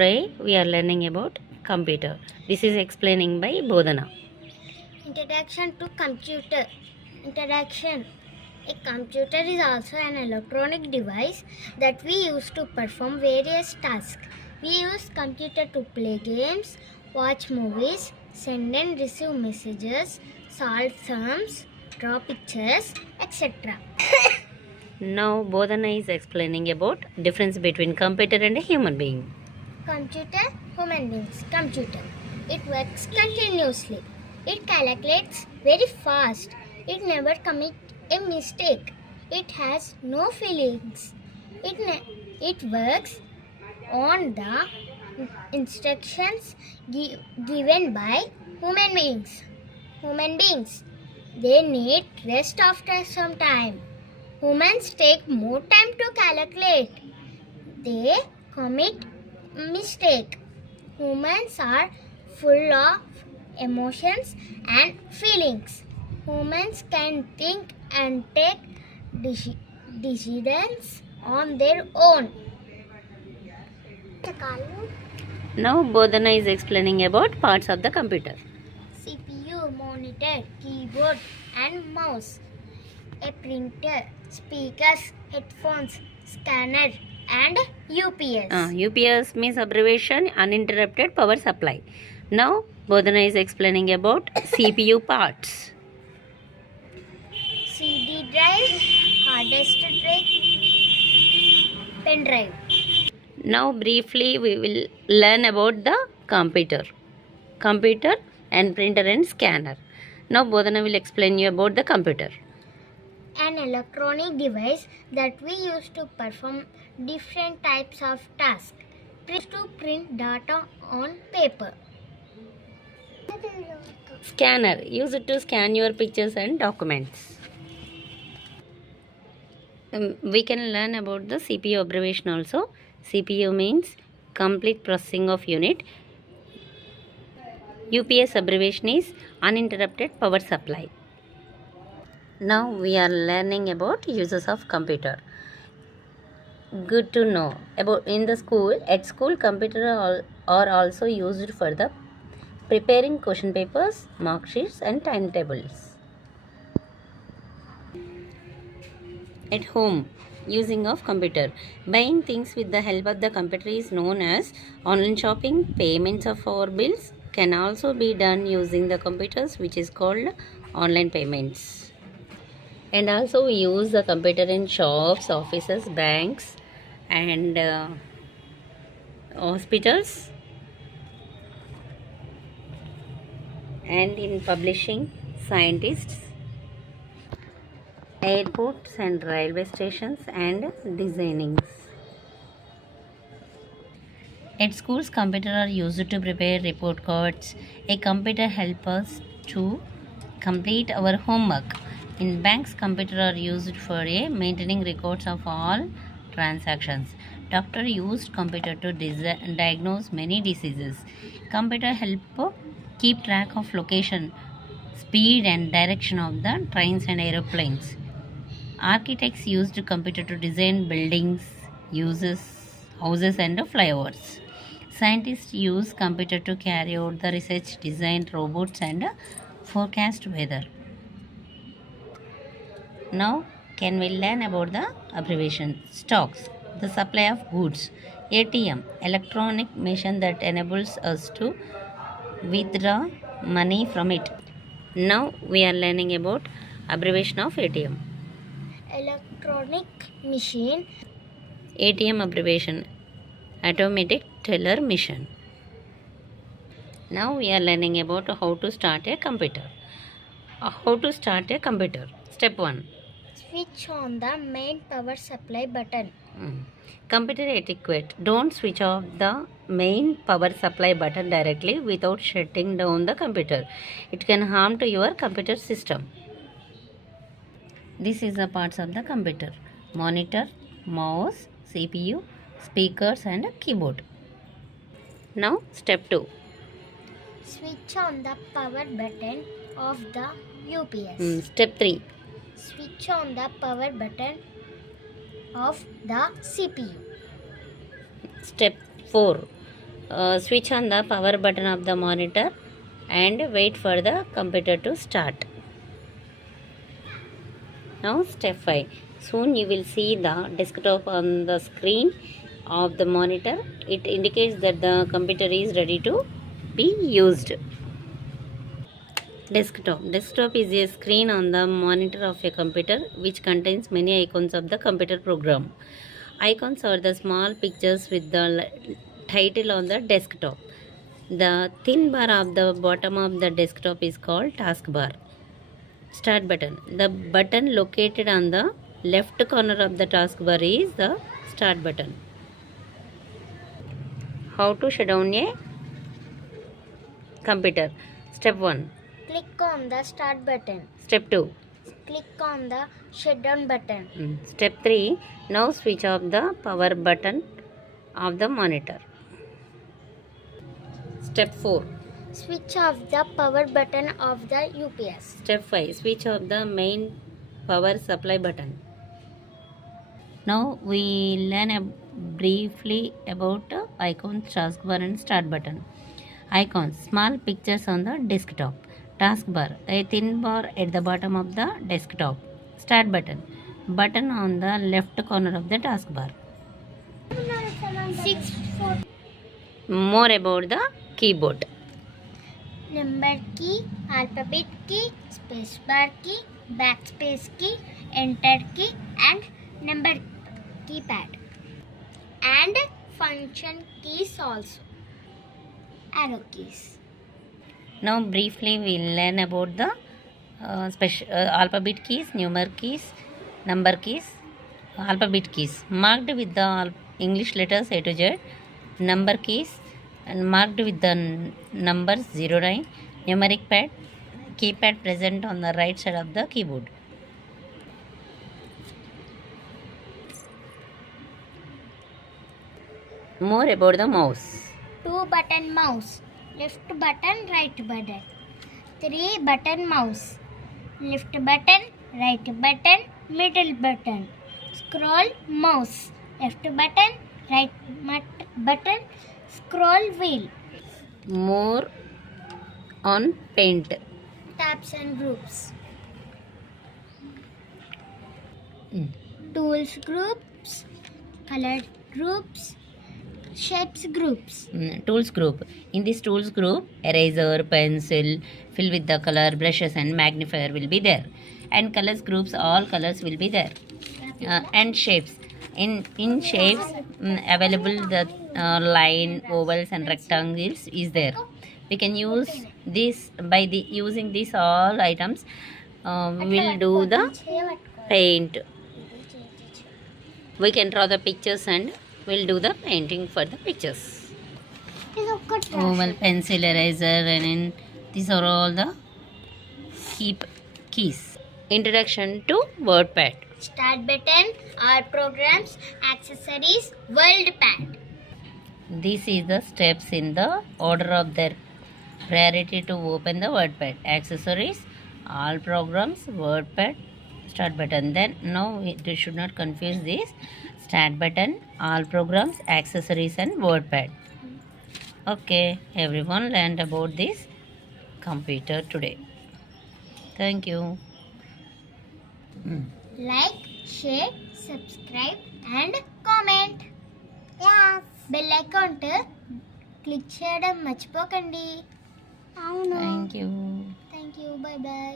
Today we are learning about computer. This is explaining by Bodhana. Introduction to computer. Introduction. A computer is also an electronic device that we use to perform various tasks. We use computer to play games, watch movies, send and receive messages, solve sums, draw pictures, etc. Now Bodhana is explaining about difference between computer and a human being. Computer, human beings, computer. It works continuously. It calculates very fast. It never commits a mistake. It has no feelings. It works on the instructions given by human beings. Human beings. They need rest after some time. Humans take more time to calculate. They commit mistake. Humans are full of emotions and feelings. Humans can think and take decisions on their own. Now Bodhana is explaining about parts of the computer. CPU, monitor, keyboard and mouse. A printer, speakers, headphones, scanner and UPS. UPS means abbreviation uninterrupted power supply. Now Bodhana is explaining about CPU parts. CD drive, hard disk drive, pen drive. Now briefly we will learn about the computer. Computer and printer and scanner. Now Bodhana will explain you about the computer. An electronic device that we use to perform different types of tasks. To print data on paper. Scanner, use it to scan your pictures and documents. We can learn about the CPU abbreviation also. CPU means complete processing of unit. UPS abbreviation is uninterrupted power supply. Now we are learning about uses of computer. Good to know about in the school. At school, computer are also used for the preparing question papers, mark sheets and timetables. At home, using of computer. Buying things with the help of the computer is known as online shopping. Payments of our bills can also be done using the computers, which is called online payments. And also we use the computer in shops, offices, banks and hospitals and in publishing, scientists, airports and railway stations and designing. At schools, computers are used to prepare report cards. A computer helps us to complete our homework. In banks, computers are used for maintaining records of all transactions. Doctor used computer to diagnose many diseases. Computer help keep track of location, speed and direction of the trains and aeroplanes. Architects used computer to design buildings, houses and flyovers. Scientists use computer to carry out the research, design robots and forecast weather. Now can we learn about the abbreviation. Stocks, the supply of goods. ATM, electronic machine that enables us to withdraw money from it. Now we are learning about abbreviation of ATM. Electronic machine. ATM abbreviation, automatic teller machine. Now we are learning about how to start a computer. How to start a computer. Step 1. Switch on the main power supply button. Computer etiquette. Don't switch off the main power supply button directly without shutting down the computer. It can harm to your computer system. This is the parts of the computer. Monitor, mouse, CPU, speakers and keyboard. Now step 2. Switch on the power button of the UPS. Step 3. Switch on the power button of the CPU. Step 4. Switch on the power button of the monitor and wait for the computer to start. Now step 5. Soon you will see the desktop on the screen of the monitor. It indicates that the computer is ready to be used. Desktop is a screen on the monitor of a computer which contains many icons of the computer program. Icons are the small pictures with the title on the desktop. The thin bar of the bottom of the desktop is called taskbar. Start button. The button located on the left corner of the taskbar is the start button. How to shut down a computer? Step 1. Click on the start button. Step 2. Click on the shutdown button. Step 3. Now switch off the power button of the monitor. Step 4. Switch off the power button of the UPS. Step 5. Switch off the main power supply button. Now we learn briefly about icons, taskbar and start button. Icons, small pictures on the desktop. Taskbar, a thin bar at the bottom of the desktop. Start button, button on the left corner of the taskbar. 6 4 More about the keyboard. Number key, alphabet key, spacebar key, backspace key, enter key and number keypad. And function keys also. Arrow keys. Now briefly we will learn about the alphabet keys, numer keys, number keys, alphabet keys marked with the English letters A to Z, number keys and marked with the numbers 09, numeric pad, keypad present on the right side of the keyboard. More about the mouse. 2 button mouse, left button, right button. 3 button mouse, left button, right button, middle button. Scroll mouse, left button, right button, scroll wheel. More on paint. Tabs and groups. Tools groups, color groups, shapes groups. Tools group. In this tools group, eraser, pencil, fill with the color, brushes and magnifier will be there. And colors groups, all colors will be there. And shapes. In shapes, available the line, ovals and rectangles is there. We can use this by using these all items. We will do the paint. We can draw the pictures and we'll do the painting for the pictures. Oval, pencil, eraser and these are all the keys. Introduction to WordPad. Start button, all programs, accessories, WorldPad. This is the steps in the order of their priority to open the WordPad. Accessories, all programs, WordPad, start button. Then now we should not confuse this. Start button, all programs, accessories and WordPad. Okay, everyone learned about this computer today. Thank you. Like, share, subscribe and comment. Yes. Bell icon click చేయడం మర్చిపోకండి. అవును. Thank you. Thank you. Bye bye.